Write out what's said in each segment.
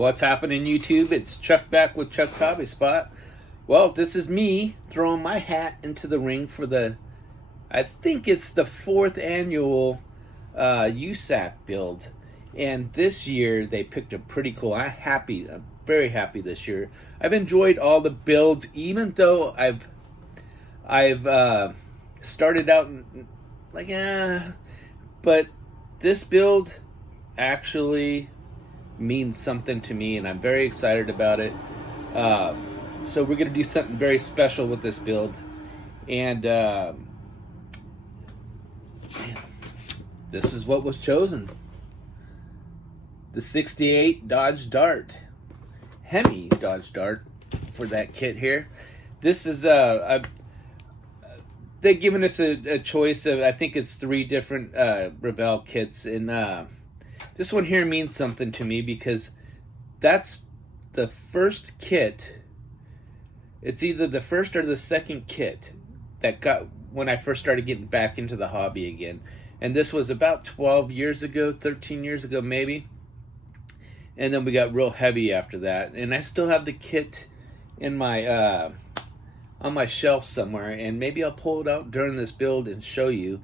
What's happening, YouTube? It's Chuck back with Chuck's Hobby Spot. Well, this is me throwing my hat into the ring for I think it's the 4th annual USSAC build. And this year they picked a pretty cool. I'm very happy this year. I've enjoyed all the builds, even though I've started out like but this build actually means something to me, and I'm very excited about it. So we're gonna do something very special with this build, and this is what was chosen: the '68 Dodge Dart, Hemi Dodge Dart for that kit here. This is they've given us a choice of, I think it's 3 different Revell kits, and this one here means something to me because that's the first kit. It's either the first or the second kit that got when I first started getting back into the hobby again. And this was about 12 years ago, 13 years ago maybe. And then we got real heavy after that. And I still have the kit in my on my shelf somewhere, and maybe I'll pull it out during this build and show you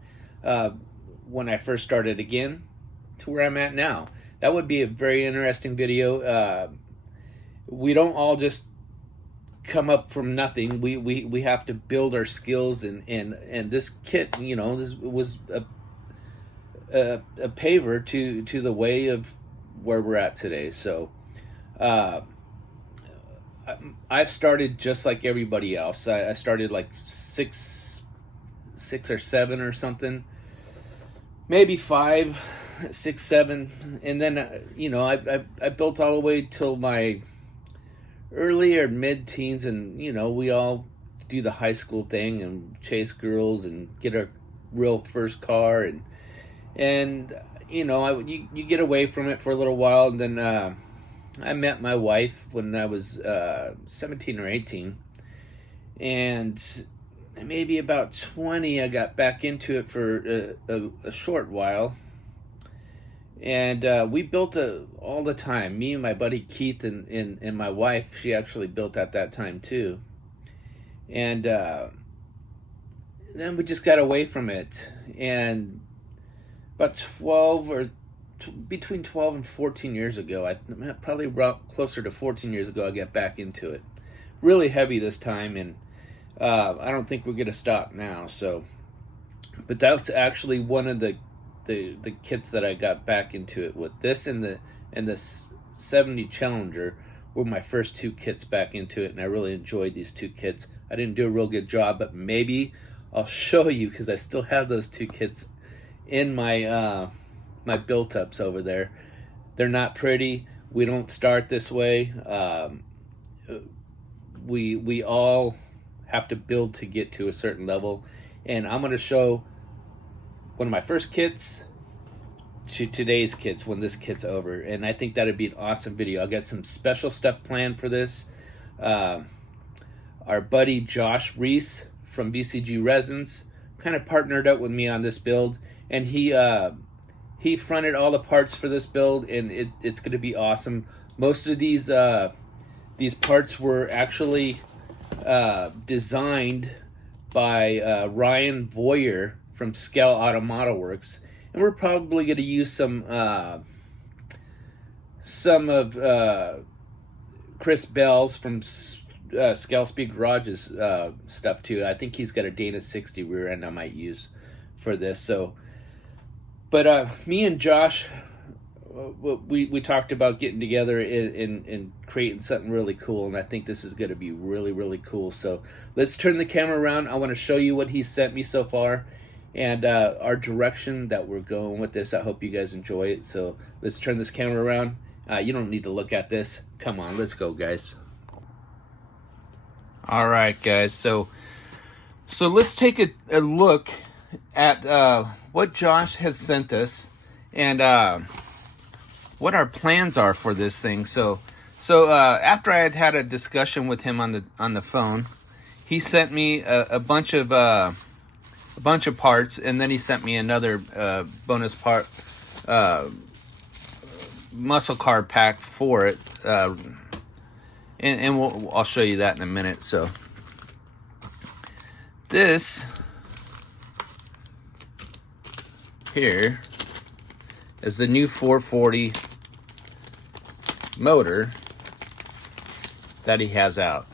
when I first started again to where I'm at now. That would be a very interesting video. We don't all just come up from nothing. We have to build our skills, and this kit, you know, this was a paver to the way of where we're at today. So I've started just like everybody else. I started like six or 7 or something, maybe 5, 6, 7, and then you know I built all the way till my early or mid-teens, and you know we all do the high school thing and chase girls and get our real first car, and you know you get away from it for a little while, and then I met my wife when I was 17 or 18, and maybe about 20 I got back into it for a short while. And we built all the time. Me and my buddy Keith and my wife, she actually built at that time too. And then we just got away from it. And about between 12 and 14 years ago, probably closer to 14 years ago, I got back into it. Really heavy this time, and I don't think we're going to stop now. So, but that's actually one of the kits that I got back into it with. This and the 70 Challenger were my first 2 kits back into it, and I really enjoyed these 2 kits. I didn't do a real good job, but maybe I'll show you, because I still have those 2 kits in my my built-ups over there. They're not pretty. We don't start this way. We all have to build to get to a certain level, and I'm going to show one of my first kits to today's kits when this kit's over, and I think that'd be an awesome video. I got some special stuff planned for this. Our buddy Josh Reese from BCG Resins kind of partnered up with me on this build, and he fronted all the parts for this build, and it's going to be awesome. Most of these parts were actually designed by Ryan Voyer from Scale Automata Works, and we're probably going to use some of Chris Bell's from Scale Speed Garage's stuff too. I think he's got a Dana 60 rear end I might use for this. So, but me and Josh, we talked about getting together and creating something really cool, and I think this is going to be really, really cool. So let's turn the camera around. I want to show you what he sent me so far, and our direction that we're going with this. I hope you guys enjoy it. So let's turn this camera around. You don't need to look at this. Come on, let's go, guys. All right, guys. So let's take a look at what Josh has sent us, and what our plans are for this thing. So after I had a discussion with him on the phone, he sent me a bunch of parts, and then he sent me another bonus part muscle car pack for it, and I'll show you that in a minute. So this here is the new 440 motor that he has out.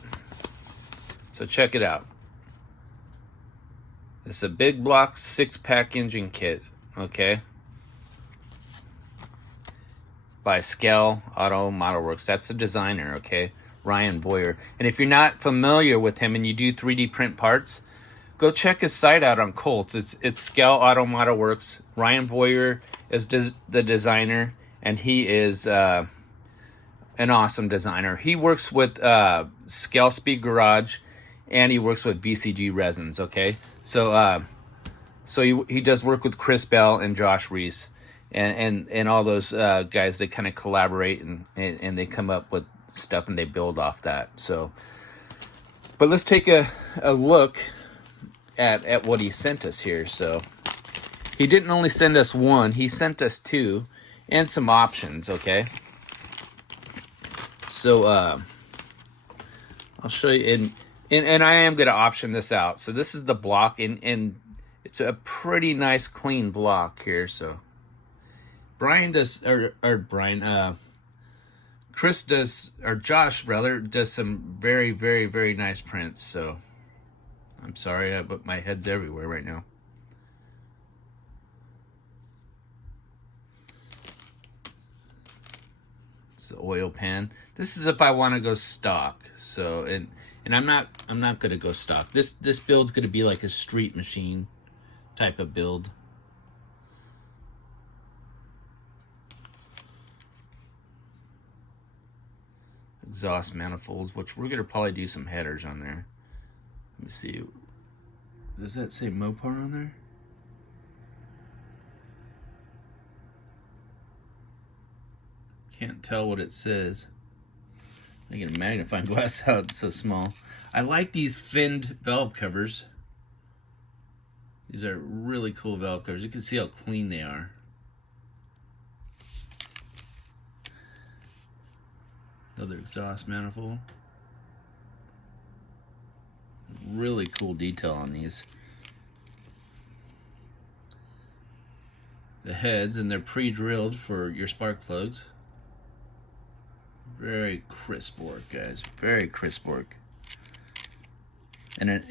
So check it out. It's a big block 6-pack engine kit, okay? By Scale Auto Model Works. That's the designer, okay? Ryan Boyer. And if you're not familiar with him and you do 3D print parts, go check his site out on Colts. It's Scale Auto Model Works. Ryan Boyer is the designer, and he is an awesome designer. He works with Scale Speed Garage, and he works with BCG Resins, okay? So he does work with Chris Bell and Josh Reese, and all those guys. They kind of collaborate and they come up with stuff and they build off that. So, but let's take a look at what he sent us here. So he didn't only send us one, he sent us two and some options, okay? So I'll show you, and I am going to option this out. So this is the block, and it's a pretty nice clean block here. So Brian does, or Brian, Chris does, or Josh rather, does some very, very, very nice prints. So I'm sorry, but my head's everywhere right now. It's the oil pan. This is if I want to go stock. So and I'm not gonna go stock. This build's gonna be like a street machine type of build. Exhaust manifolds, which we're gonna probably do some headers on there. Let me see. Does that say Mopar on there? Can't tell what it says. I get a magnifying glass out, it's so small. I like these finned valve covers. These are really cool valve covers. You can see how clean they are. Another exhaust manifold. Really cool detail on these. The heads, and they're pre-drilled for your spark plugs. Very crisp work, guys. Very crisp work. And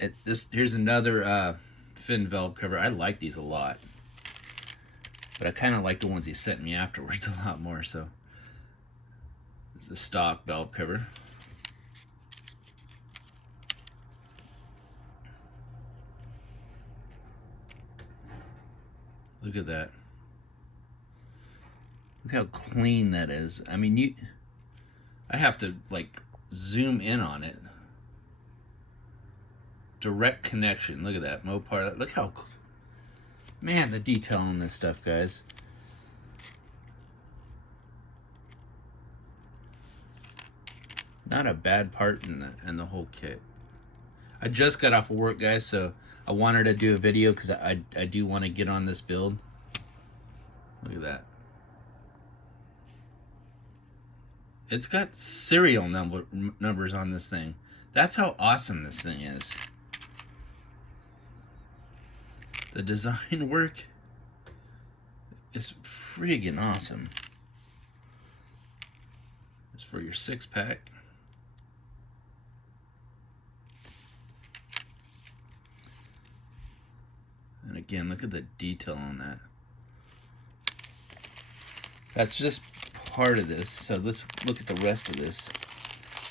here's another fin valve cover. I like these a lot, but I kind of like the ones he sent me afterwards a lot more. So this is a stock valve cover. Look at that. Look how clean that is. I mean, I have to like zoom in on it. Direct connection. Look at that Mopar. Look how, man, the detail on this stuff, guys. Not a bad part in the whole kit. I just got off of work, guys, so I wanted to do a video because I do want to get on this build. Look at that. It's got serial numbers on this thing. That's how awesome this thing is. The design work is friggin' awesome. It's for your 6-pack. And again, look at the detail on that. That's just part of this. So let's look at the rest of this.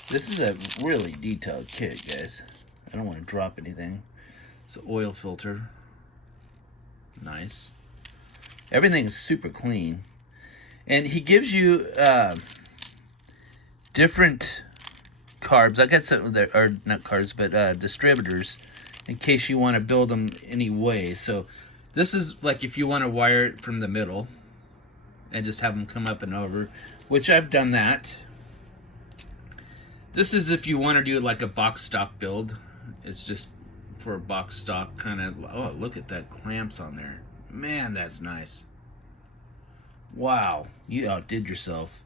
This is a really detailed kit, guys. I don't want to drop anything. It's an oil filter. Nice. Everything's super clean. And he gives you different carbs. I got some there, or not carbs, but distributors, in case you want to build them any way. So this is like if you want to wire it from the middle and just have them come up and over, which I've done that. This is if you want to do like a box stock build. It's just for a box stock kind of. Oh, look at that clamps on there. Man, that's nice. Wow, you outdid yourself.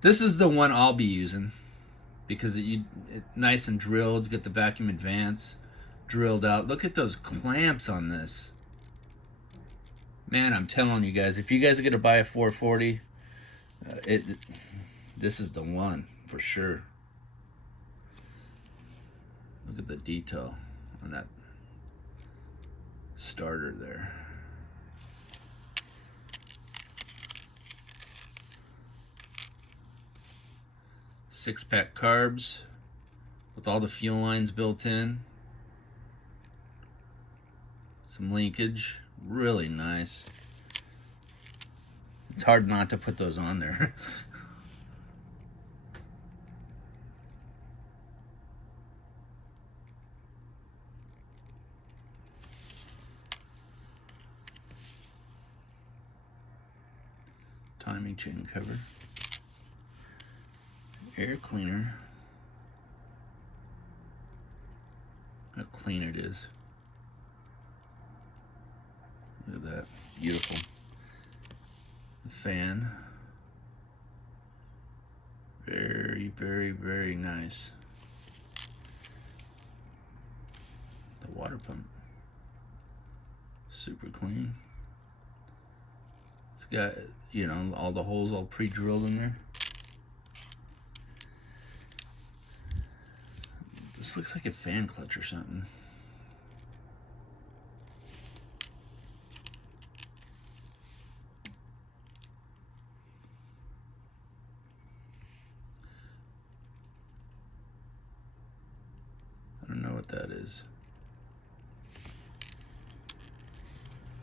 This is the one I'll be using because it nice and drilled. Get the vacuum advance drilled out. Look at those clamps on this. Man, I'm telling you guys, if you guys are gonna buy a 440, this is the one for sure. Look at the detail on that starter there. Six-pack carbs with all the fuel lines built in. Some linkage, really nice. It's hard not to put those on there. Timing chain cover. Air cleaner. How clean it is. Look at that. Beautiful. The fan. Very, very, very nice. The water pump. Super clean. It's got, you know, all the holes all pre-drilled in there. This looks like a fan clutch or something. I don't know what that is.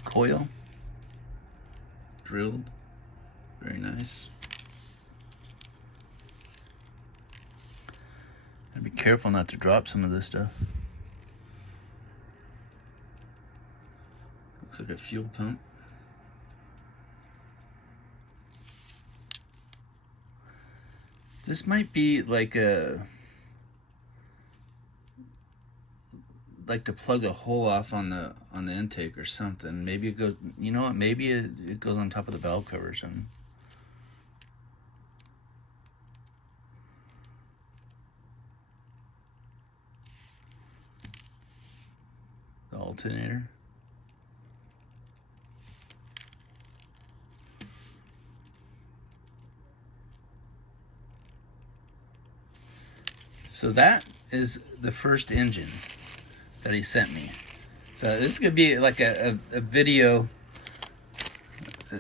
Coil. Drilled. Very nice. Gotta be careful not to drop some of this stuff. Looks like a fuel pump. This might be like to plug a hole off on the intake or something. Maybe it goes, you know what, maybe it goes on top of the valve cover or something. The alternator. So that is the first engine that he sent me. So this is gonna be like a video.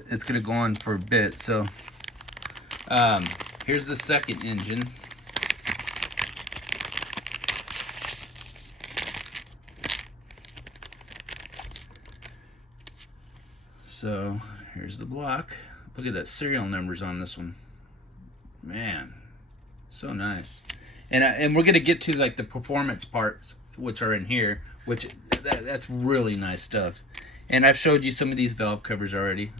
It's gonna go on for a bit. So here's the second engine. So here's the block. Look at that serial numbers on this one. Man, so nice. And we're gonna get to like the performance parts, which are in here, which that's really nice stuff. And I've showed you some of these valve covers already.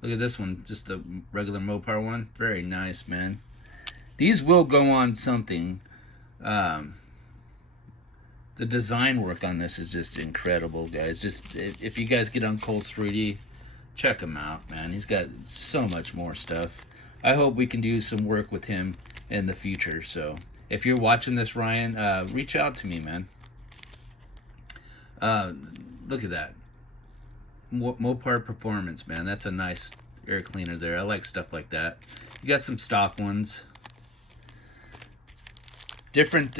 Look at this one, just a regular Mopar one. Very nice, man. These will go on something. The design work on this is just incredible, guys. Just if you guys get on Colts 3D, check him out, man. He's got so much more stuff. I hope we can do some work with him in the future. So if you're watching this, Ryan, reach out to me, man. Look at that. Mopar Performance, man. That's a nice air cleaner there. I like stuff like that. You got some stock ones. Different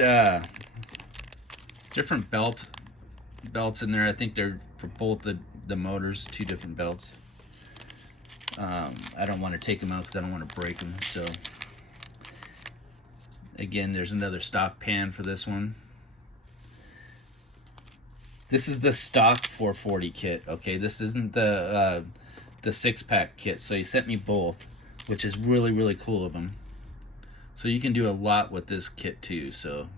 belts in there. I think they're for both the motors, 2 different belts. I don't want to take them out because I don't want to break them. So again, there's another stock pan for this one. This is the stock 440 kit. Okay, this isn't the 6-pack kit. So he sent me both, which is really, really cool of him. So you can do a lot with this kit too. So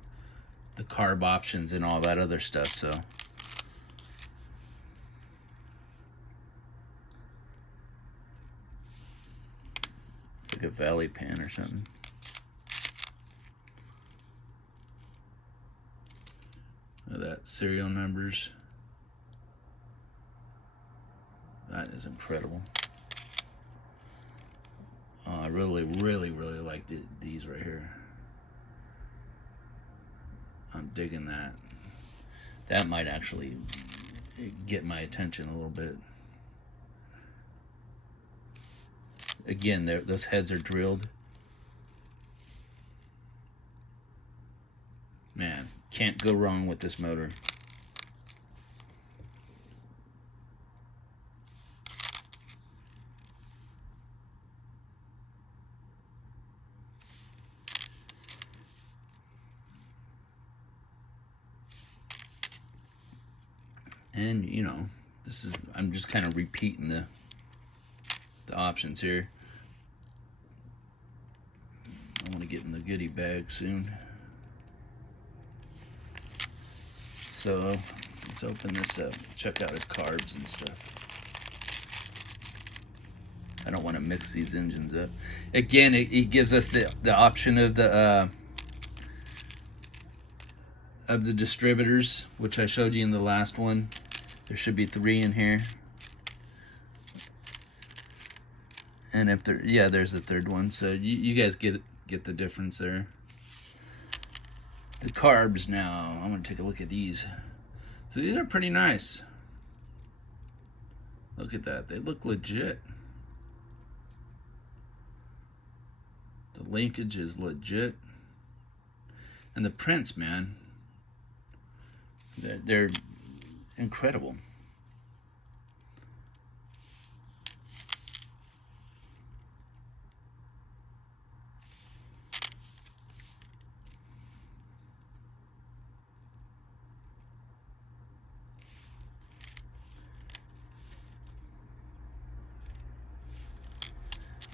the carb options and all that other stuff. So it's like a valley pan or something. Look at that, serial numbers. That is incredible. I really, really, really like these right here. I'm digging that. That might actually get my attention a little bit. Again, those heads are drilled. Man, can't go wrong with this motor. And you know, I'm just kind of repeating the options here. I want to get in the goodie bag soon. So let's open this up, check out his carbs and stuff. I don't want to mix these engines up. Again, it gives us the option of the distributors, which I showed you in the last one. There should be 3 in here. And if there, yeah, there's the 3rd one. So you guys get the difference there. The carbs now. I'm gonna take a look at these. So these are pretty nice. Look at that. They look legit. The linkage is legit. And the prints, man, they're incredible.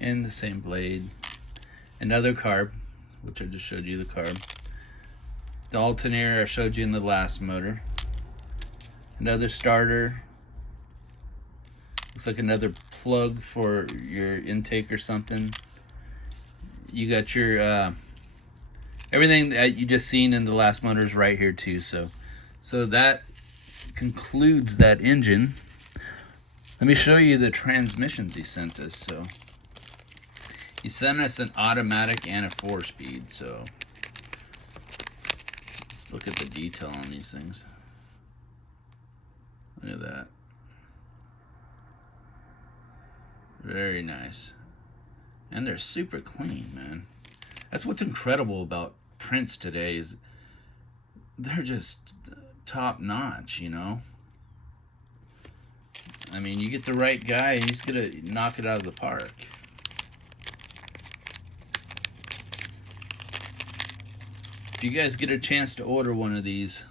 And the same blade. Another carb, which I just showed you the carb. The alternator I showed you in the last motor. Another starter. Looks like another plug for your intake or something. You got your everything that you just seen in the last motor is right here too. So that concludes that engine. Let me show you the transmissions he sent us. So he sent us an automatic and a 4-speed. So let's look at the detail on these things. Look at that. Very nice. And they're super clean, man. That's what's incredible about prints today, is they're just top notch, you know? I mean, you get the right guy and he's gonna knock it out of the park. If you guys get a chance to order one of these,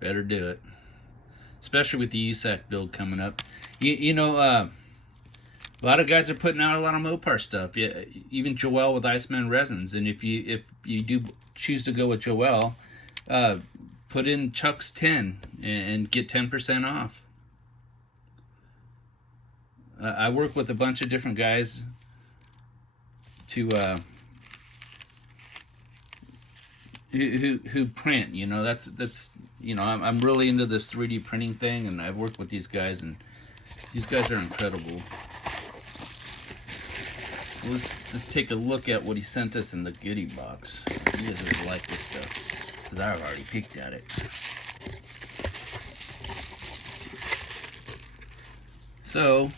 better do it. Especially with the USSAC build coming up. You know, a lot of guys are putting out a lot of Mopar stuff. Yeah, even Joelle with Iceman resins. And if you do choose to go with Joelle, put in Chuck's 10 and get 10% off. I work with a bunch of different guys to who print. You know, that's you know, I'm really into this 3D printing thing, and I've worked with these guys, and these guys are incredible. Let's take a look at what he sent us in the goodie box. You guys would like this stuff, because I've already peeked at it. So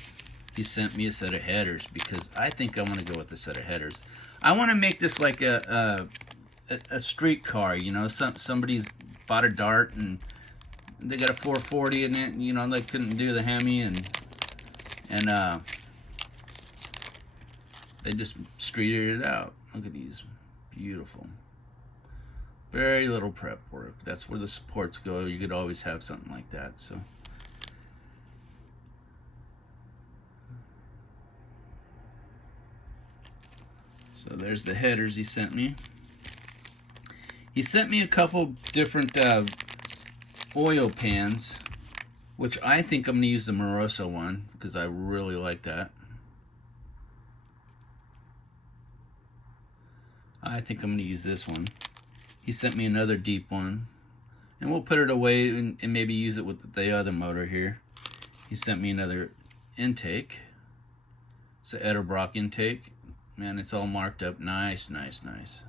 he sent me a set of headers, because I think I want to go with the set of headers. I want to make this like a street car, you know. Somebody's bought a Dart and they got a 440 in it, you know, they couldn't do the Hemi, and they just streeted it out. Look at these, beautiful. Very little prep work. That's where the supports go. You could always have something like that. So there's the headers he sent me. He sent me a couple different oil pans, which I think I'm going to use the Moroso one, because I really like that. I think I'm going to use this one. He sent me another deep one, and we'll put it away and maybe use it with the other motor here. He sent me another intake. It's an Edelbrock intake, Man, it's all marked up. Nice, nice, nice.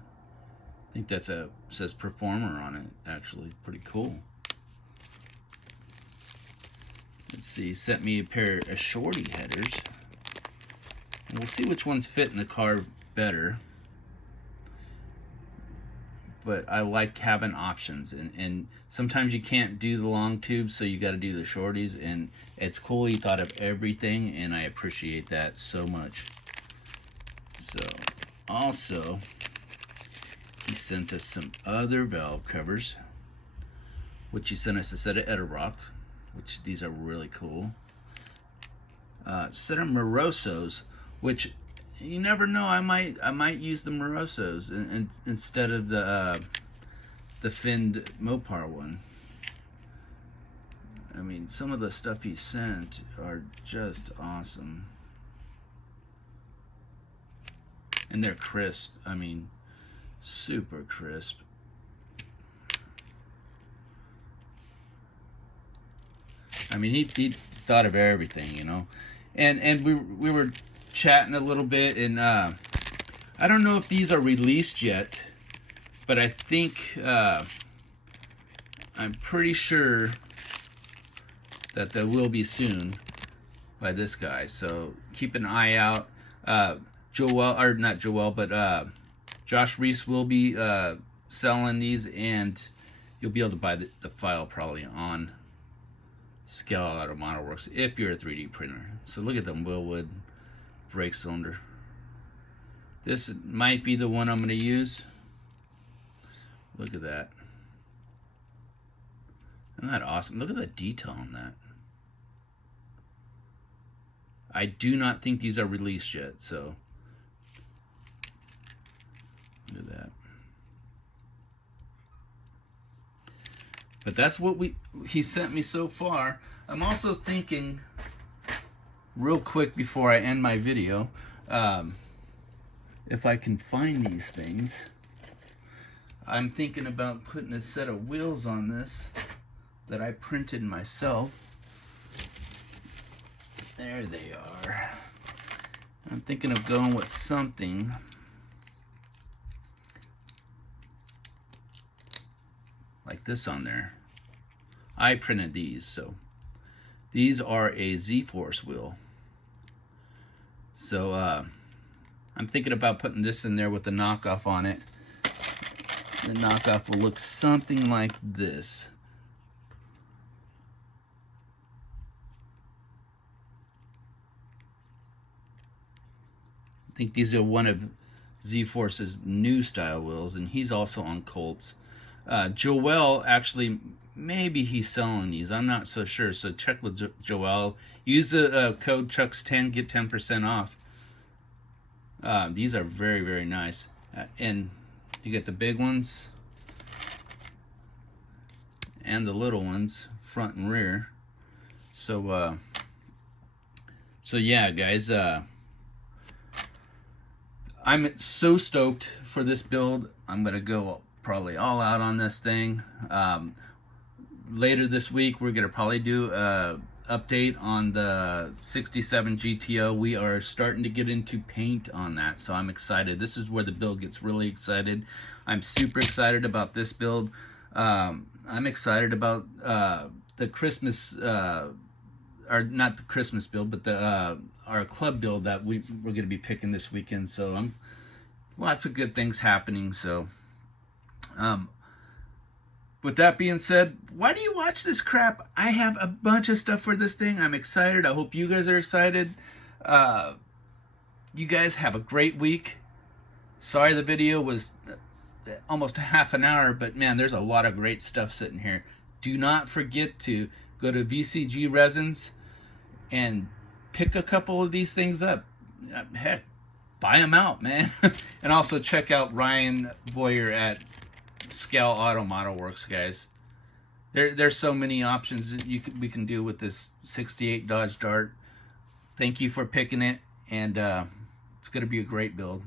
I think that's says Performer on it, actually. Pretty cool. Let's see, sent me a pair of Shorty headers. And we'll see which ones fit in the car better. But I like having options, and sometimes you can't do the long tubes, so you got to do the shorties, and it's cool he thought of everything, and I appreciate that so much. So also he sent us some other valve covers, which he sent us a set of Edelrock, which these are really cool. Set of Morosos, which you never know, I might use the Morosos instead of the finned Mopar one. I mean, some of the stuff he sent are just awesome. And they're crisp. I mean, super crisp. I mean, he thought of everything, you know. And we were chatting a little bit, and I don't know if these are released yet, but I think I'm pretty sure that they will be soon by this guy. So keep an eye out. Joelle, or not Joelle, but Josh Reese will be selling these, and you'll be able to buy the file probably on Scale Auto Model Works if you're a 3D printer. So look at the Willwood brake cylinder. This might be the one I'm going to use. Look at that. Isn't that awesome? Look at the detail on that. I do not think these are released yet, so look at that. But that's what he sent me so far. I'm also thinking, real quick before I end my video, if I can find these things, I'm thinking about putting a set of wheels on this that I printed myself. There they are. I'm thinking of going with something like this on there. I printed these, so these are a Z-Force wheel. So I'm thinking about putting this in there with the knockoff on it. The knockoff will look something like this. I think these are one of Z-Force's new style wheels, and he's also on Colts. Joelle, actually, maybe he's selling these. I'm not so sure, so check with Joelle. Use the code Chucks10, get 10% off. These are very, very nice. And you get the big ones and the little ones, front and rear. So yeah, guys, I'm so stoked for this build. I'm gonna go probably all out on this thing. Later this week, we're gonna probably do a update on the 67 GTO. We are starting to get into paint on that, so I'm excited. This is where the build gets really excited. I'm super excited about this build. I'm excited about the Christmas, or not the Christmas build, but the our club build that we're going to be picking this weekend. So lots of good things happening. So with that being said, why do you watch this crap? I have a bunch of stuff for this thing. I'm excited. I hope you guys are excited. You guys have a great week. Sorry the video was almost half an hour, but man, there's a lot of great stuff sitting here. Do not forget to go to VCG Resins and pick a couple of these things up. Heck, buy them out, man. And also check out Ryan Boyer at Scale Auto Model Works, guys. There's so many options that we can do with this 68 Dodge Dart. Thank you for picking it, and it's going to be a great build.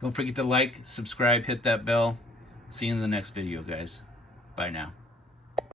Don't forget to like, subscribe, hit that bell. See you in the next video, guys. Bye now.